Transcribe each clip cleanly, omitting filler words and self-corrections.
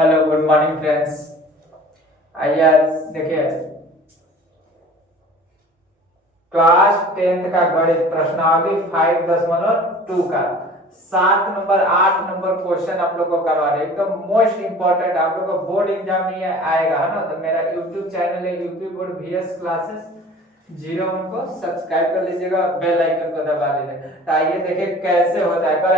Hello good morning friends. आइए आज देखिए क्लास 10th का गणित प्रश्नावली 5.2 का 7 नंबर 8 नंबर क्वेश्चन आप लोग को करवा रहे हैं। एकदम मोस्ट इंपॉर्टेंट, आप लोग को बोर्ड एग्जाम में आएगा है ना। तो मेरा यूट्यूब चैनल है यूपी बोर्ड VS क्लासेस 01 को सब्सक्राइब कर लीजिएगा, बेल आइकन को दबा लीजिएगा। तो आइए देखिए कैसे होता है। पर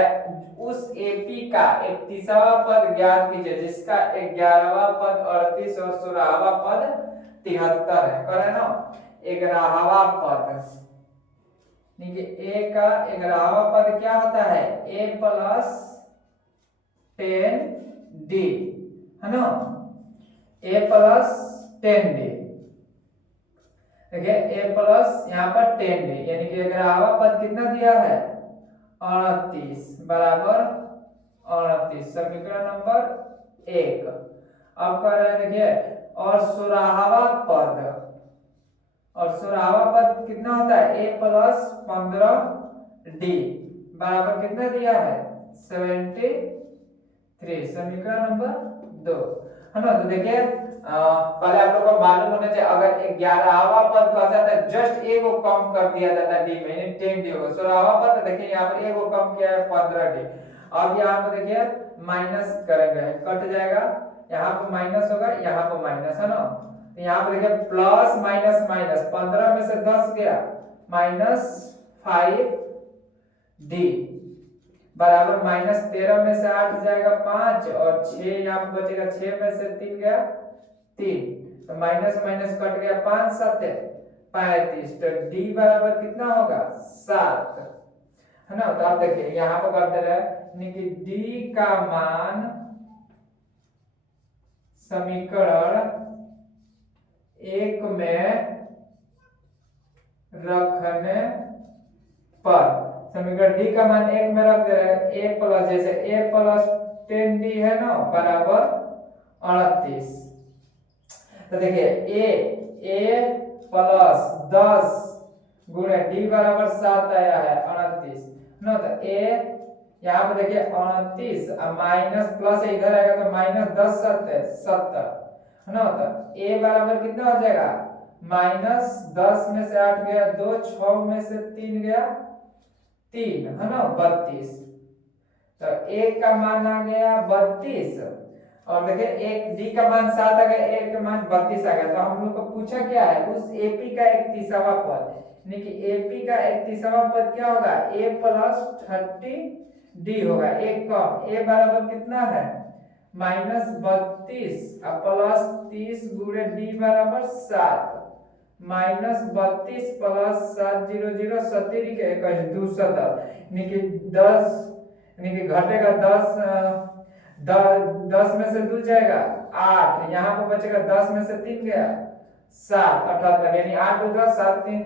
उस एपी का 31वां पद ज्ञात कीजिए जिसका 11वां पद 38 और 16वां पद 73 है। कर है ना 11वां पद देखिए ए का 11वां पद क्या होता है a प्लस 10d है ना, a प्लस 10d। देखिए a प्लस यहाँ पर 10d यानी कि 11वां पद कितना दिया है 38 बराबर 38 समीकरण नंबर 1। अब कह रहे हैं देखिए और 16वां पद, और 16वां पद कितना होता है a प्लस 15d बराबर कितना दिया है 73 समीकरण नंबर 2 है ना। तो देखिए पहले आप लोग को मालूम होना चाहिए अगर 11वां पद कहता है तो जस्ट एक को कम कर दिया जाता है डी में यानी 10d होगा। 16वां पद देखिए यहाँ पर एक को कम किया है 15d। अब यहाँ पर देखिए माइनस करेंगे कट जाएगा, यहाँ पर माइनस होगा यहाँ पर माइनस है ना। तो यहाँ पर देखिए प्लस माइनस माइनस 15 में से 10 गया -5d बराबर -13 में से 8 जाएगा 5 और 6 यहाँ पर बचेगा 6 में से 3 गया 3 तो माइनस माइनस कट गया 5 7 35 तो d बराबर कितना होगा 7 है ना। तो आप देखिए यहाँ पर कर दे रहे हैं कि d का मान समीकरण 1 में रखने पर समीकरण d का मान 1 में रख दे रहे हैं a प्लस जैसे a प्लस 10d है ना बराबर 38। तो देखिए a प्लस 10 गुणे d बराबर 7 आया है 38 ना। तो a यहाँ पे देखिए 29 माइनस प्लस इधर आएगा तो -10 70 है ना। तो a बराबर कितना हो जाएगा -10 में से 8 गया 2 6 में से 3 गया 3 है ना 32। तो a का मान आ गया 32 और देखिए एक d का मान 7 आ गया, a का मान 32 आ गया। तो हम लोग को पूछा क्या है उस AP का 31वां पद यानी कि AP का 31वां पद क्या होगा a प्लस 30d होगा। एक कम a बराबर कितना है -32 प्लस 30 गुणे d बराबर 7 -32 प्लस 7 0 0 70 के 210 यानी कि 10 यानी कि घटेगा 10 में से 2 जाएगा 8 यहाँ पर बचेगा 10 में से 3 गया 7 78 यानी 8 2 10 7 3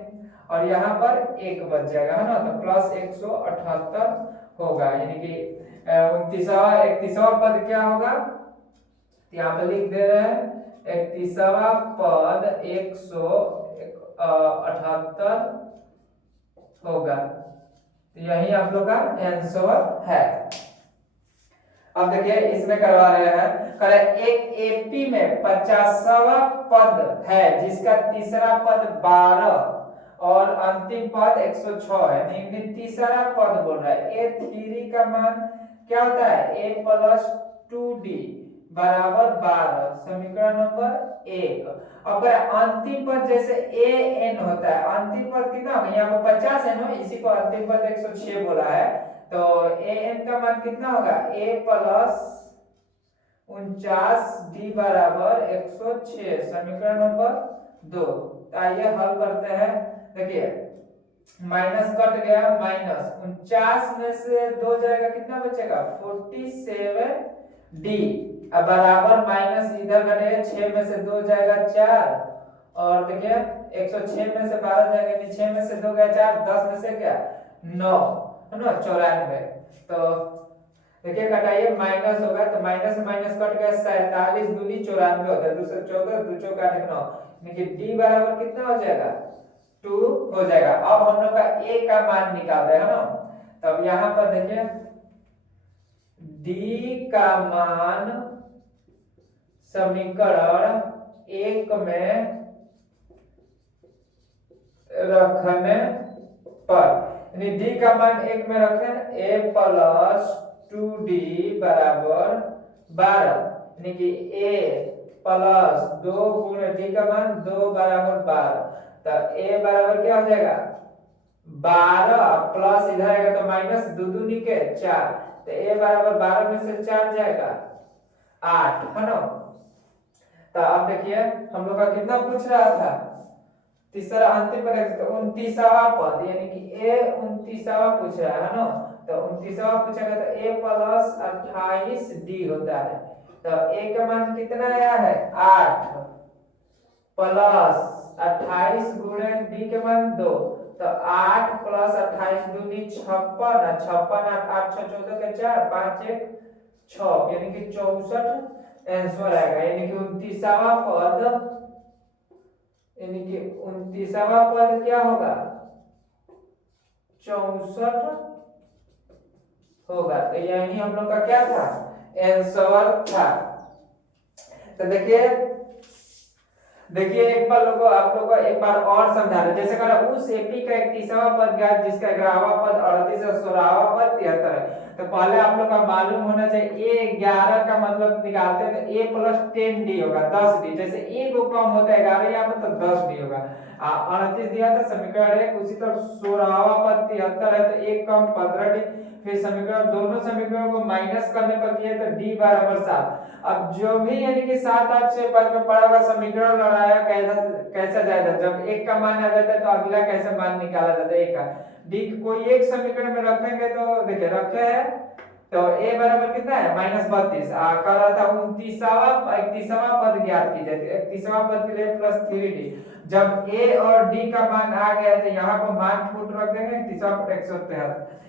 और यहाँ पर 1 बच जाएगा है ना। तो प्लस 178 होगा यानी कि 31वां पद क्या होगा यहाँ पे लिख दे रहे हैं 31वां पद 178 होगा। तो यही आप लोग का आंसर है। अब देखिए इसमें करवा रहे हैं करे एक एपी में 50वां पद है जिसका तीसरा पद 12 और अंतिम पद 106 है। लेकिन तीसरा पद बोल रहा है a3 का मान क्या होता है a प्लस 2d बराबर 12 समीकरण नंबर 1। अगर अंतिम पद जैसे an होता है अंतिम पद कितना होगा यहाँ पर 50 है ना, इसी को अंतिम पद 106 बोला है। तो an का मान कितना होगा a प्लस 49d बराबर 106 समीकरण नंबर 2। तो आइए हल करते हैं। देखिए माइनस कट गया -49 में से 2 जाएगा कितना बचेगा 47d अब बराबर माइनस इधर घटेगा 6 में से 2 जाएगा 4 और देखिए 106 में से 12 जाएगा यानी 6 में से 2 गया 4 10 में से क्या 9 है ना 94। तो देखिए घटाइए माइनस होगा तो माइनस माइनस कट गया 47 दूनी 94 होता है 214 2 चौका 9 यानी कि d बराबर कितना हो जाएगा 2 हो जाएगा। अब हम लोग का a का मान निकाल रहे हैं ना। तब यहाँ पर देखिए d का मान समीकरण एक में रखने पर, यानी डी का मान एक में रखें, a प्लस 2d बराबर 12, यानी कि a प्लस 2 गुणे d का मान 2 बराबर 12, तो a बराबर क्या हो जाएगा 12 प्लस इधर आएगा तो माइनस, दो दूनी के 4, तो a बराबर 12 में से 4 जाएगा 8, है ना। तो अब देखिए हम लोग का कितना पूछ रहा था, तीसरा अंतिम पद, तो 29वां पद, यानी कि a 29वां पूछ रहा है ना, तो 29वां पूछेगा तो a प्लस 28d होता है, तो a का मान कितना आया है 8 प्लस 28 गुणे d के मान 2, तो 8 प्लस 28 दूनी 56, 56 8 6 14 के 4 5 1 6, यानी कि 64 आंसर आएगा, यानी कि 29वां पद, यानी कि 29वां पद क्या होगा 64 होगा। तो यही हम लोग का क्या था आंसर था। तो देखिए एक बार लोगों आप लोगों को एक बार और समझा रहे, जैसे कहा उस एपी का 31वां पद ज्ञात जिसका 11वां पद 38 और 16वां पद 73 है। तो पहले आप लोग का मालूम होना चाहिए a 11 का मतलब निकालते हैं तो a प्लस 10d होगा 10d, जैसे a को कम होता है 11 यहाँ पे तो 10d होगा। 38 दिया था समीकरण 1, उसी तरह 16वां पद 73 है तो 1 कम 15d, फिर समीकरण दोनों समीकरणों को माइनस करने पर किया तो d बराबर 7। अब जो भी यानी कि 7 8 6 पद में पड़ा हुआ समीकरण लड़ाया कैसा जाएगा, जब एक का मान आ जाता है तो अगला कैसे मान निकाला जाता है, एक का डी कोई एक समीकरण में रखेंगे तो देखिए रखे है तो a बराबर कितना है -32, कह रहा था 31वां पद ज्ञात कीजिए, 31वां पद के लिए प्लस 3d, जब a और d का मान आ गया तो यहाँ पर मान फुट रख देंगे, 31वां पद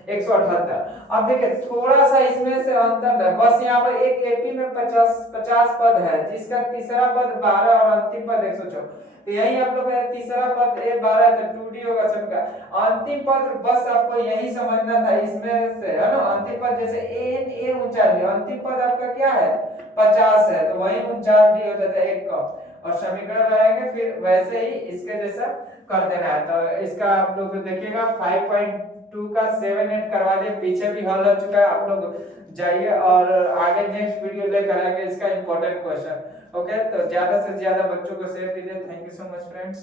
178। अब देखिए थोड़ा सा इसमें से अंतर है, बस यहाँ पर एक एपी में 50 पद है जिसका तीसरा पद 12 और अंतिम पद 104, तो यही आप लोग तीसरा पद a 12 तो 2d होगा सबका, अंतिम पद बस आपको यही समझना था इसमें से, है ना। अंतिम पद जैसे a 39, अंतिम पद आपका क्या है 50 है, तो वही 49d हो जाता है एक कम, और समीकरण लगाएंगे फिर वैसे ही इसके जैसा कर देना है। तो इसका आप लोग देखिएगा 5.2 का 7 8 करवा दिए, पीछे भी हल हो चुका है, आप लोग जाइए और आगे नेक्स्ट वीडियो लेकर आएंगे इसका इंपॉर्टेंट क्वेश्चन। ओके, तो ज्यादा से ज्यादा बच्चों को शेयर कीजिए। Thank you so much friends.